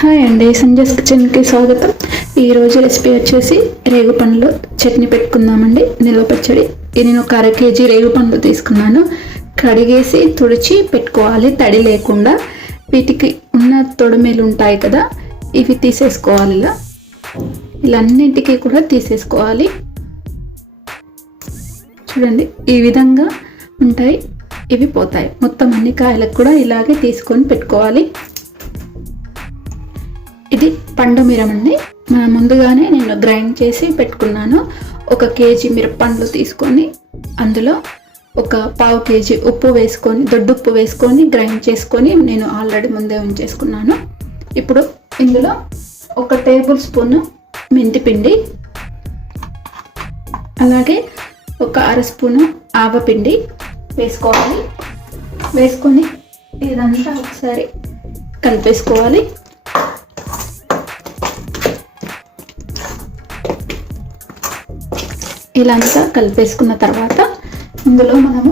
Hi అండి, సంజయ్ కిచెన్కి స్వాగతం. ఈరోజు రెసిపీ వచ్చేసి రేగు పండ్లు చట్నీ పెట్టుకుందామండి. నిల్వ పచ్చడి. నేను ఒక 1/2 kg రేగు పండ్లు తీసుకున్నాను. కడిగేసి తుడిచి పెట్టుకోవాలి తడి లేకుండా. వీటికి ఉన్న తొడిమేలు ఉంటాయి కదా, ఇవి తీసేసుకోవాలి. ఇలా అన్నింటికి కూడా తీసేసుకోవాలి. చూడండి, ఈ విధంగా ఉంటాయి. ఇవి పోతాయి. మొత్తం అన్ని కాయలకు కూడా ఇలాగే తీసుకొని పెట్టుకోవాలి. ఇది పండు మిరమండి. ముందుగానే నేను గ్రైండ్ చేసి పెట్టుకున్నాను. 1 kg మిరపండ్లు తీసుకొని అందులో 1/4 kg ఉప్పు వేసుకొని, దొడ్డుప్పు వేసుకొని గ్రైండ్ చేసుకొని నేను ఆల్రెడీ ముందే ఉంచేసుకున్నాను. ఇప్పుడు ఇందులో 1 టేబుల్ స్పూన్ మెంతిపిండి, అలాగే 1 అర స్పూను ఆవపిండి వేసుకోవాలి. వేసుకొని ఇదంతా ఒకసారి కలిపేసుకోవాలి. ఇలా అంతా కలిపేసుకున్న తర్వాత ఇందులో మనము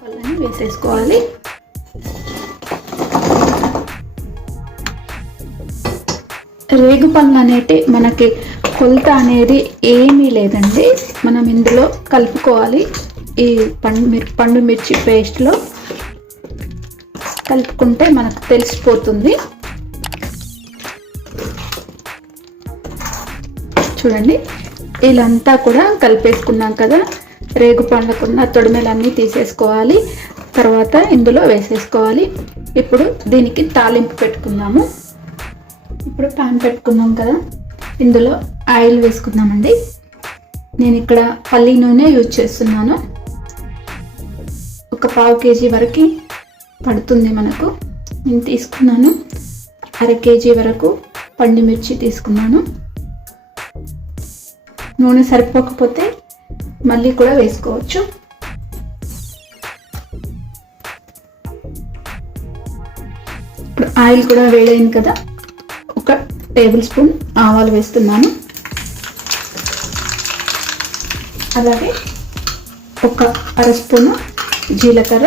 పళ్ళని వేసేసుకోవాలి. రేగు పళ్ళు అనేటి మనకి కొలత అనేది ఏమీ లేదండి. మనం ఇందులో కలుపుకోవాలి. ఈ పండు మిర్చి పేస్ట్లో కలుపుకుంటే మనకు తెలిసిపోతుంది. చూడండి, ఇలాంతా కూడా కలిపేసుకున్నాం కదా. రేగు పండ్లకున్న తొడిమెలన్నీ తీసేసుకోవాలి. తర్వాత ఇందులో వేసేసుకోవాలి. ఇప్పుడు దీనికి తాలింపు పెట్టుకుందాము. ఇప్పుడు ప్యాన్ పెట్టుకున్నాం కదా, ఇందులో ఆయిల్ వేసుకుందామండి. నేను ఇక్కడ పల్లి నూనె యూజ్ చేస్తున్నాను. 1/4 kg వరకు పడుతుంది మనకు. నేను తీసుకున్నాను 1/2 kg వరకు పండుమిర్చి తీసుకున్నాను. నూనె సరిపోకపోతే మళ్ళీ కూడా వేసుకోవచ్చు. ఇప్పుడు ఆయిల్ కూడా వేడైంది కదా, 1 టేబుల్ స్పూన్ ఆవాలు వేస్తున్నాను. అలాగే 1 అర స్పూను జీలకర్ర.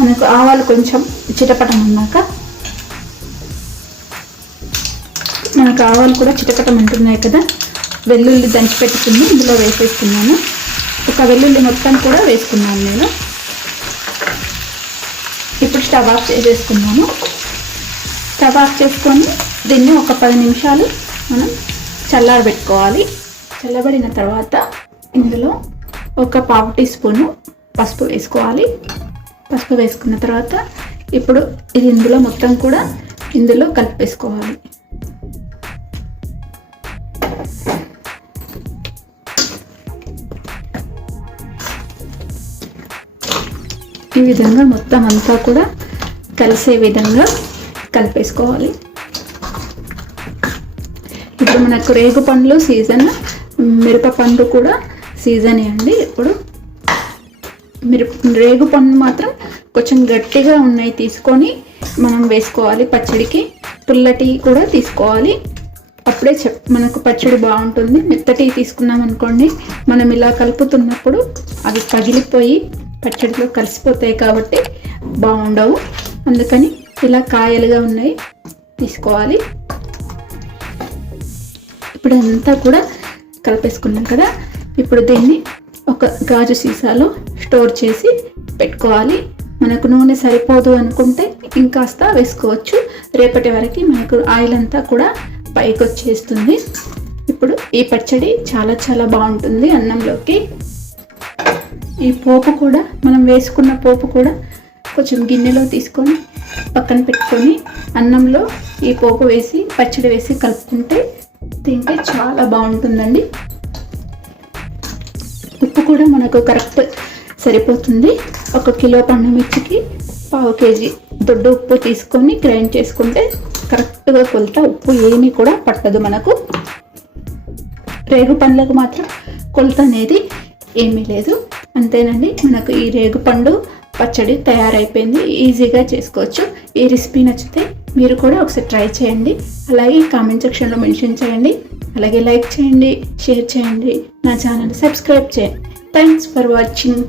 మనకు ఆవాలు కొంచెం చిటపటం అన్నాక మనకు ఆవాలు కూడా చిటపటం అంటున్నాయి కదా, వెల్లుల్లి దంచి పెట్టుకుని ఇందులో వేసేస్తున్నాను. 1 వెల్లుల్లి మొత్తం కూడా వేసుకున్నాను నేను. ఇప్పుడు స్టవ్ ఆఫ్ చేసేసుకున్నాను. స్టవ్ ఆఫ్ చేసుకొని దీన్ని 10 నిమిషాలు మనం చల్లారబెట్టుకోవాలి. చల్లబడిన తర్వాత ఇందులో 1/4 టీ స్పూను పసుపు వేసుకోవాలి. పసుపు వేసుకున్న తర్వాత ఇప్పుడు ఇది ఇందులో మొత్తం కూడా ఇందులో కలిపేసుకోవాలి. ఈ విధంగా మొత్తం అంతా కూడా కలిసే విధంగా కలిపేసుకోవాలి. ఇప్పుడు మనకు రేగు పండ్లు సీజన్, మిరప పండు కూడా సీజనే అండి. ఇప్పుడు రేగు పండు మాత్రం కొంచెం గట్టిగా ఉన్నాయి తీసుకొని మనం వేసుకోవాలి పచ్చడికి. పుల్లటి కూడా తీసుకోవాలి, అప్పుడే మనకు పచ్చడి బాగుంటుంది. మెత్తటి తీసుకున్నాం అనుకోండి, మనం ఇలా కలుపుతున్నప్పుడు అవి పగిలిపోయి పచ్చడిలో కలిసిపోతాయి కాబట్టి బాగుండవు. అందుకని ఇలా కాయలుగా ఉన్నాయి తీసుకోవాలి. ఇప్పుడు అంతా కూడా కలిపేసుకున్నాం కదా. ఇప్పుడు దీన్ని ఒక గాజు సీసాలో స్టోర్ చేసి పెట్టుకోవాలి. మనకు నూనె సరిపోదు అనుకుంటే ఇంకాస్త వేసుకోవచ్చు. రేపటి వరకు మనకు ఆయిల్ అంతా కూడా పైకి వచ్చేస్తుంది. ఇప్పుడు ఈ పచ్చడి చాలా చాలా బాగుంటుంది అన్నంలోకి. ఈ పోపు కూడా మనం వేసుకున్న పోపు కూడా కొంచెం గిన్నెలో తీసుకొని పక్కన పెట్టుకొని అన్నంలో ఈ పోపు వేసి పచ్చడి వేసి కలుపుకుంటే తింటే చాలా బాగుంటుందండి. ఉప్పు కూడా మనకు కరెక్ట్ సరిపోతుంది. 1 కిలో పండు మిర్చికి 1/4 kg దొడ్డు ఉప్పు తీసుకొని గ్రైండ్ చేసుకుంటే కరెక్ట్గా కొలత. ఉప్పు ఏమీ కూడా పట్టదు మనకు. రేగు పండ్లకు మాత్రం కొలత అనేది ఏమీ లేదు. అంతేనండి, మనకు ఈ రేగు పండు పచ్చడి తయారైపోయింది. ఈజీగా చేసుకోవచ్చు. ఈ రెసిపీ నచ్చితే మీరు కూడా ఒకసారి ట్రై చేయండి. అలాగే కామెంట్ సెక్షన్లో మెన్షన్ చేయండి. అలాగే లైక్ చేయండి, షేర్ చేయండి, నా ఛానల్ సబ్స్క్రైబ్ చేయండి. Thanks for watching.